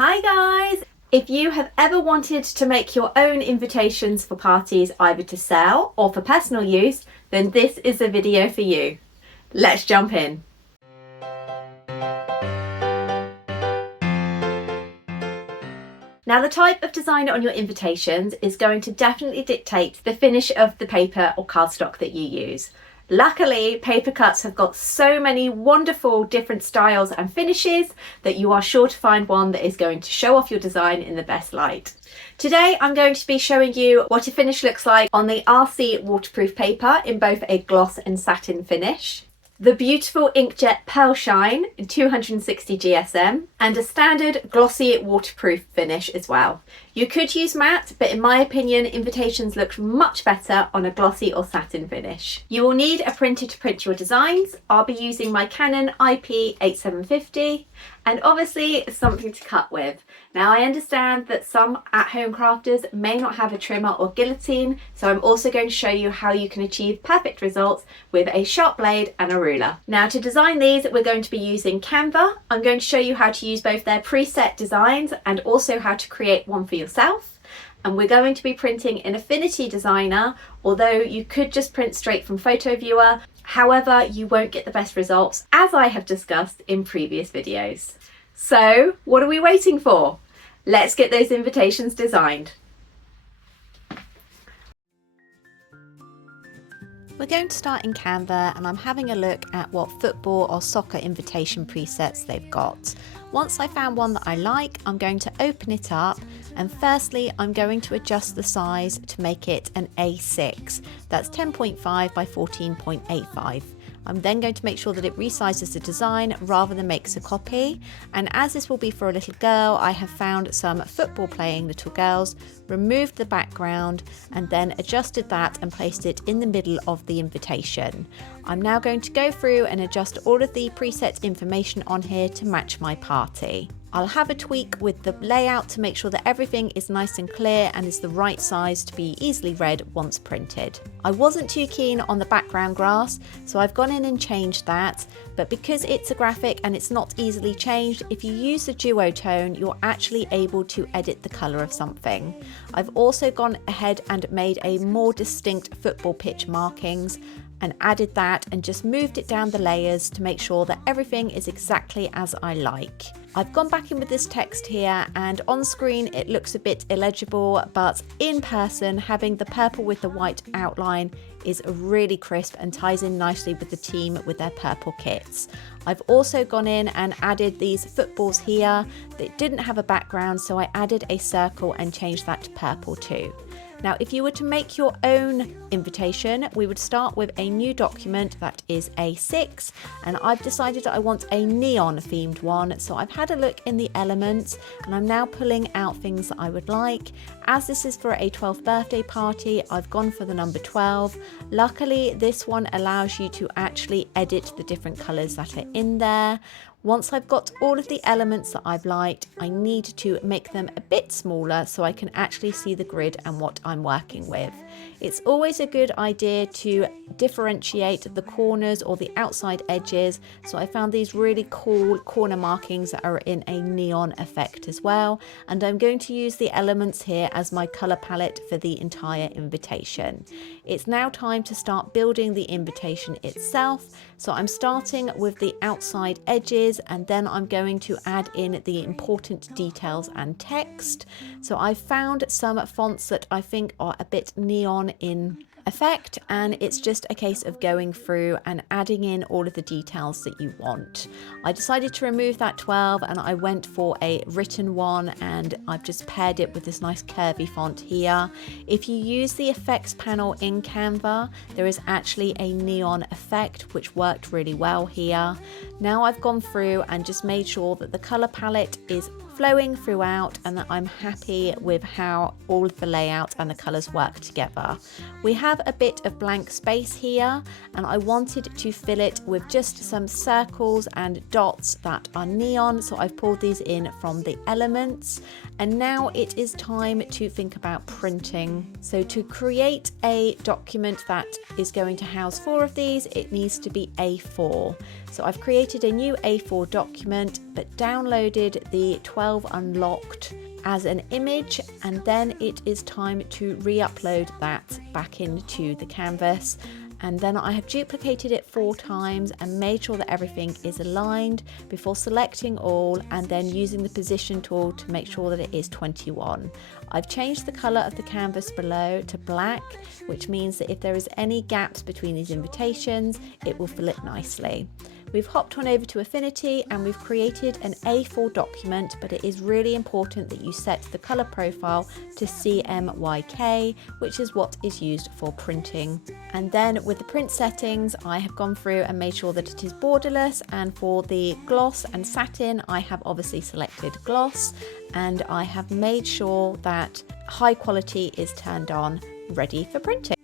Hi guys! If you have ever wanted to make your own invitations for parties either to sell or for personal use, then this is the video for you. Let's jump in. Now, the type of design on your invitations is going to definitely dictate the finish of the paper or cardstock that you use. Luckily, Paper Cutz have got so many wonderful different styles and finishes that you are sure to find one that is going to show off your design in the best light. Today, I'm going to be showing you what a finish looks like on the RC waterproof paper in both a gloss and satin finish, the beautiful Inkjet Pearl Shine in 260 GSM, and a standard glossy waterproof finish as well. You could use matte, but in my opinion, invitations look much better on a glossy or satin finish. You will need a printer to print your designs. I'll be using my Canon IP8750 and obviously something to cut with. Now, I understand that some at-home crafters may not have a trimmer or guillotine, so I'm also going to show you how you can achieve perfect results with a sharp blade and a ruler. Now, to design these, we're going to be using Canva. I'm going to show you how to use both their preset designs and also how to create one for yourself. And we're going to be printing in Affinity Designer, although you could just print straight from Photo Viewer. However, you won't get the best results, as I have discussed in previous videos. So, what are we waiting for? Let's get those invitations designed. We're going to start in Canva, and I'm having a look at what football or soccer invitation presets they've got. Once I found one that I like, I'm going to open it up, and firstly I'm going to adjust the size to make it an A6. That's 10.5 by 14.85. I'm then going to make sure that it resizes the design rather than makes a copy. And as this will be for a little girl, I have found some football playing little girls, removed the background, and then adjusted that and placed it in the middle of the invitation. I'm now going to go through and adjust all of the preset information on here to match my party. I'll have a tweak with the layout to make sure that everything is nice and clear and is the right size to be easily read once printed. I wasn't too keen on the background grass, so I've gone in and changed that, but because it's a graphic and it's not easily changed, if you use the duotone, you're actually able to edit the colour of something. I've also gone ahead and made a more distinct football pitch markings and added that and just moved it down the layers to make sure that everything is exactly as I like. I've gone back in with this text here, and on screen it looks a bit illegible, but in person having the purple with the white outline is really crisp and ties in nicely with the team with their purple kits. I've also gone in and added these footballs here that didn't have a background, so I added a circle and changed that to purple too. Now, if you were to make your own invitation, we would start with a new document that is A6, and I've decided I want a neon themed one. So I've had a look in the elements, and I'm now pulling out things that I would like. As this is for a 12th birthday party, I've gone for the number 12. Luckily, this one allows you to actually edit the different colours that are in there. Once I've got all of the elements that I've liked, I need to make them a bit smaller so I can actually see the grid and what I'm working with. It's always a good idea to differentiate the corners or the outside edges, so I found these really cool corner markings that are in a neon effect as well, and I'm going to use the elements here as my colour palette for the entire invitation. It's now time to start building the invitation itself, so I'm starting with the outside edges, and then I'm going to add in the important details and text. So I found some fonts that I think are a bit neon in effect, and it's just a case of going through and adding in all of the details that you want. I decided to remove that 12 and I went for a written one, and I've just paired it with this nice curvy font here. If you use the effects panel in Canva, there is actually a neon effect which worked really well here. Now I've gone through and just made sure that the color palette is flowing throughout and that I'm happy with how all of the layout and the colors work together. We have have a bit of blank space here, and I wanted to fill it with just some circles and dots that are neon, so I've pulled these in from the elements. And now it is time to think about printing. So to create a document that is going to house 4 of these, it needs to be A4. So I've created a new A4 document, but downloaded the 12 unlocked as an image, and then it is time to re-upload that back into the canvas. And then I have duplicated it 4 times and made sure that everything is aligned before selecting all, and then using the position tool to make sure that it is 21. I've changed the colour of the canvas below to black, which means that if there is any gaps between these invitations, it will fill it nicely. We've hopped on over to Affinity and we've created an A4 document, but it is really important that you set the colour profile to CMYK, which is what is used for printing. And then with the print settings, I have gone through and made sure that it is borderless, and for the gloss and satin, I have obviously selected gloss, and I have made sure that high quality is turned on, ready for printing.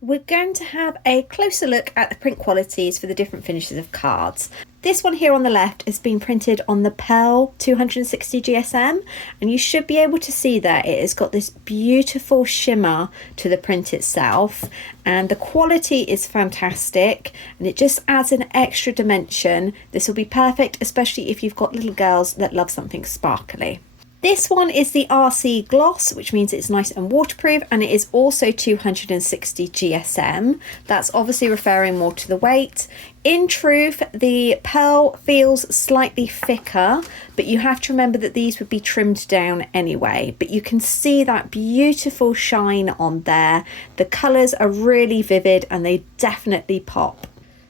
We're going to have a closer look at the print qualities for the different finishes of cards. This one here on the left has been printed on the Pearl 260 GSM, and you should be able to see that it has got this beautiful shimmer to the print itself, and the quality is fantastic, and it just adds an extra dimension. This will be perfect, especially if you've got little girls that love something sparkly. This one is the RC Gloss, which means it's nice and waterproof, and it is also 260 GSM. That's obviously referring more to the weight. In truth, the Pearl feels slightly thicker, but you have to remember that these would be trimmed down anyway. But you can see that beautiful shine on there. The colours are really vivid and they definitely pop.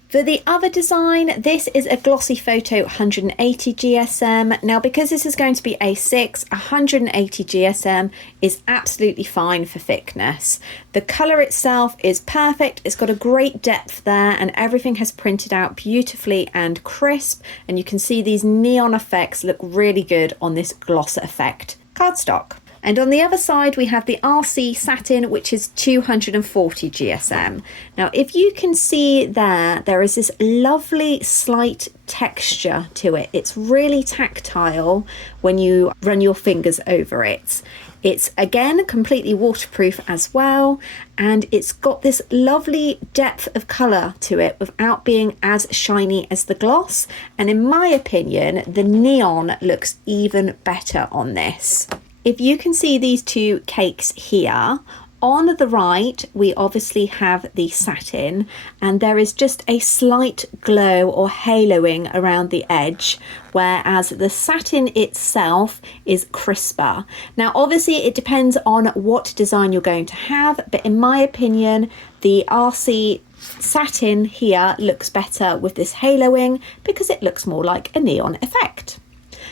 For the other design, this is a Glossy Photo 180 GSM. Now, because this is going to be A6, 180 GSM is absolutely fine for thickness. The colour itself is perfect. It's got a great depth there, and everything has printed out beautifully and crisp. And you can see these neon effects look really good on this gloss effect cardstock. And on the other side, we have the RC Satin, which is 240 GSM. Now, if you can see there is this lovely slight texture to it. It's really tactile when you run your fingers over it. It's again completely waterproof as well, and it's got this lovely depth of colour to it without being as shiny as the gloss. And in my opinion, the neon looks even better on this. If you can see these two cakes here, on the right we obviously have the satin, and there is just a slight glow or haloing around the edge, whereas the satin itself is crisper. Now obviously it depends on what design you're going to have, but in my opinion the RC satin here looks better with this haloing because it looks more like a neon effect.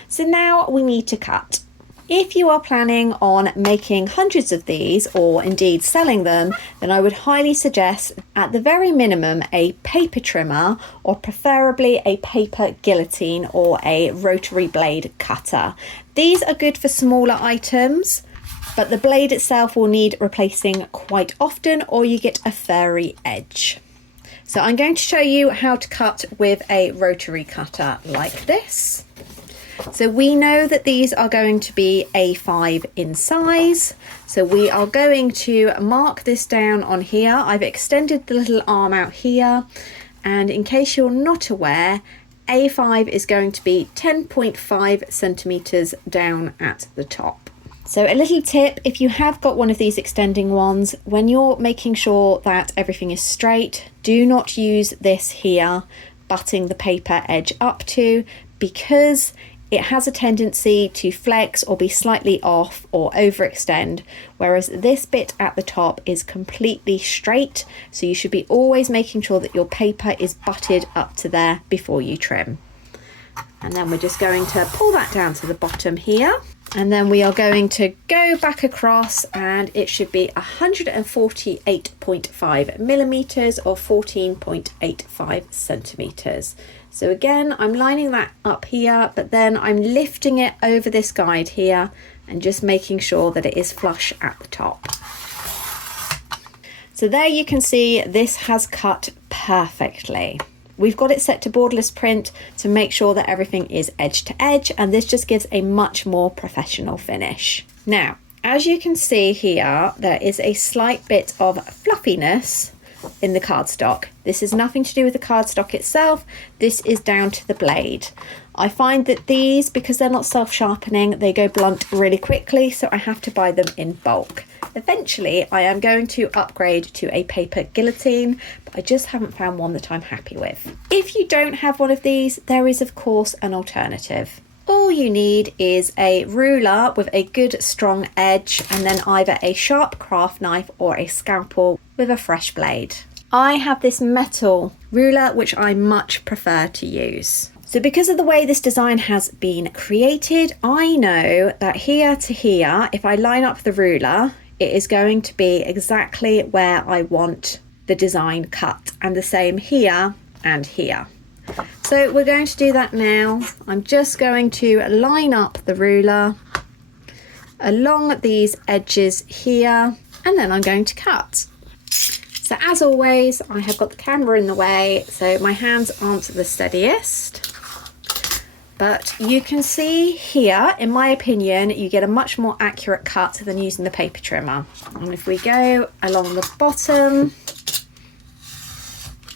So now we need to cut. If you are planning on making hundreds of these, or indeed selling them, then I would highly suggest at the very minimum a paper trimmer, or preferably a paper guillotine or a rotary blade cutter. These are good for smaller items, but the blade itself will need replacing quite often, or you get a furry edge. So I'm going to show you how to cut with a rotary cutter like this. So we know that these are going to be A5 in size. So we are going to mark this down on here. I've extended the little arm out here. And in case you're not aware, A5 is going to be 10.5 centimeters down at the top. So a little tip, if you have got one of these extending ones, when you're making sure that everything is straight, do not use this here, butting the paper edge up to, because it has a tendency to flex or be slightly off or overextend, whereas this bit at the top is completely straight. So you should be always making sure that your paper is butted up to there before you trim. And then we're just going to pull that down to the bottom here. And then we are going to go back across, and it should be 148.5 millimeters or 14.85 centimeters. So again, I'm lining that up here, but then I'm lifting it over this guide here and just making sure that it is flush at the top. So there you can see this has cut perfectly. We've got it set to borderless print to make sure that everything is edge to edge, and this just gives a much more professional finish. Now, as you can see here, there is a slight bit of fluffiness in the cardstock. This is nothing to do with the cardstock itself. This is down to the blade. I find that these, because they're not self-sharpening, they go blunt really quickly, so I have to buy them in bulk. Eventually, I am going to upgrade to a paper guillotine, but I just haven't found one that I'm happy with. If you don't have one of these, there is of course an alternative. All you need is a ruler with a good strong edge, and then either a sharp craft knife or a scalpel with a fresh blade. I have this metal ruler which I much prefer to use. So because of the way this design has been created, I know that here to here, if I line up the ruler, it is going to be exactly where I want the design cut, and the same here and here. So we're going to do that now. I'm just going to line up the ruler along these edges here, and then I'm going to cut. So as always, I have got the camera in the way, so my hands aren't the steadiest. But you can see here, in my opinion, you get a much more accurate cut than using the paper trimmer. And if we go along the bottom,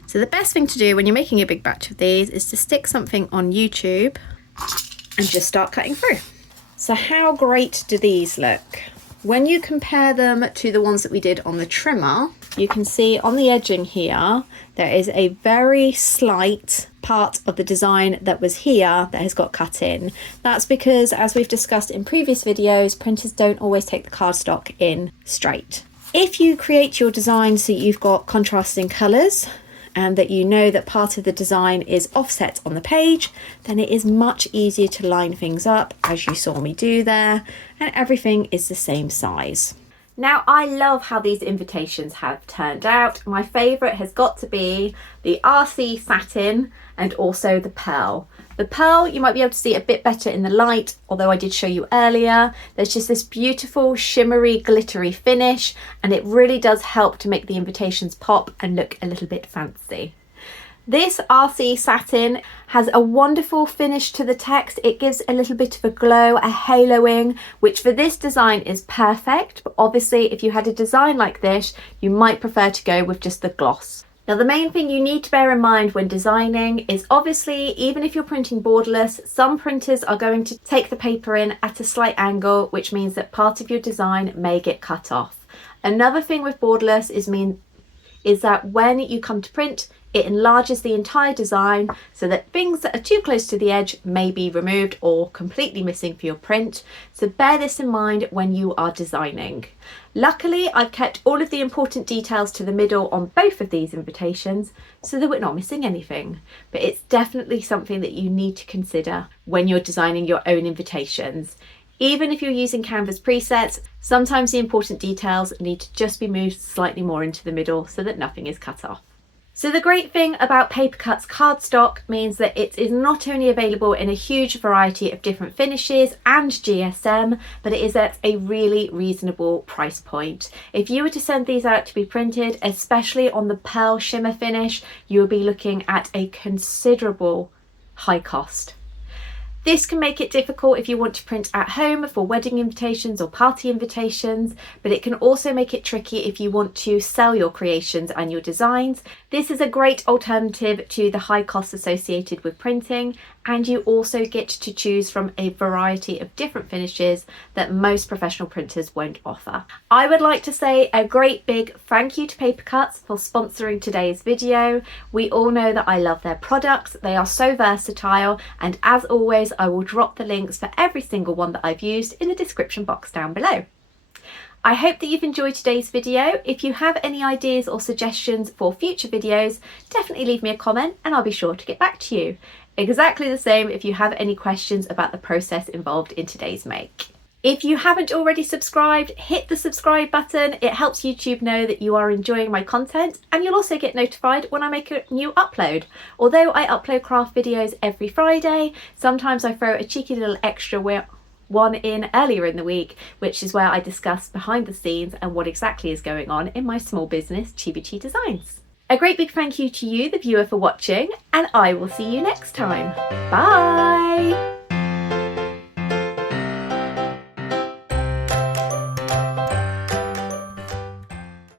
so the best thing to do when you're making a big batch of these is to stick something on YouTube and just start cutting through. So how great do these look? When you compare them to the ones that we did on the trimmer, you can see on the edging here, there is a very slight part of the design that was here that has got cut in. That's because, as we've discussed in previous videos, printers don't always take the cardstock in straight. If you create your design so you've got contrasting colours, and that you know that part of the design is offset on the page, then it is much easier to line things up, as you saw me do there, and everything is the same size. Now, I love how these invitations have turned out. My favourite has got to be the RC Satin and also the Pearl. The Pearl, you might be able to see a bit better in the light, although I did show you earlier. There's just this beautiful shimmery, glittery finish, and it really does help to make the invitations pop and look a little bit fancy. This RC Satin has a wonderful finish to the text. It gives a little bit of a glow, a haloing, which for this design is perfect. But obviously, if you had a design like this, you might prefer to go with just the gloss. Now, the main thing you need to bear in mind when designing is obviously, even if you're printing borderless, some printers are going to take the paper in at a slight angle, which means that part of your design may get cut off. Another thing with borderless is that when you come to print, it enlarges the entire design so that things that are too close to the edge may be removed or completely missing for your print. So bear this in mind when you are designing. Luckily, I've kept all of the important details to the middle on both of these invitations so that we're not missing anything. But it's definitely something that you need to consider when you're designing your own invitations. Even if you're using Canva's presets, sometimes the important details need to just be moved slightly more into the middle so that nothing is cut off. So the great thing about Paper Cutz cardstock means that it is not only available in a huge variety of different finishes and GSM, but it is at a really reasonable price point. If you were to send these out to be printed, especially on the pearl shimmer finish, you will be looking at a considerable high cost. This can make it difficult if you want to print at home for wedding invitations or party invitations, but it can also make it tricky if you want to sell your creations and your designs. This is a great alternative to the high costs associated with printing, and you also get to choose from a variety of different finishes that most professional printers won't offer. I would like to say a great big thank you to Paper Cutz for sponsoring today's video. We all know that I love their products. They are so versatile, and as always, I will drop the links for every single one that I've used in the description box down below. I hope that you've enjoyed today's video. If you have any ideas or suggestions for future videos, definitely leave me a comment and I'll be sure to get back to you. Exactly the same if you have any questions about the process involved in today's make. If you haven't already subscribed, hit the subscribe button. It helps YouTube know that you are enjoying my content, and you'll also get notified when I make a new upload. Although I upload craft videos every Friday, sometimes I throw a cheeky little extra one in earlier in the week, which is where I discuss behind the scenes and what exactly is going on in my small business, Chibi Chi Designs. A great big thank you to you, the viewer, for watching, and I will see you next time. Bye!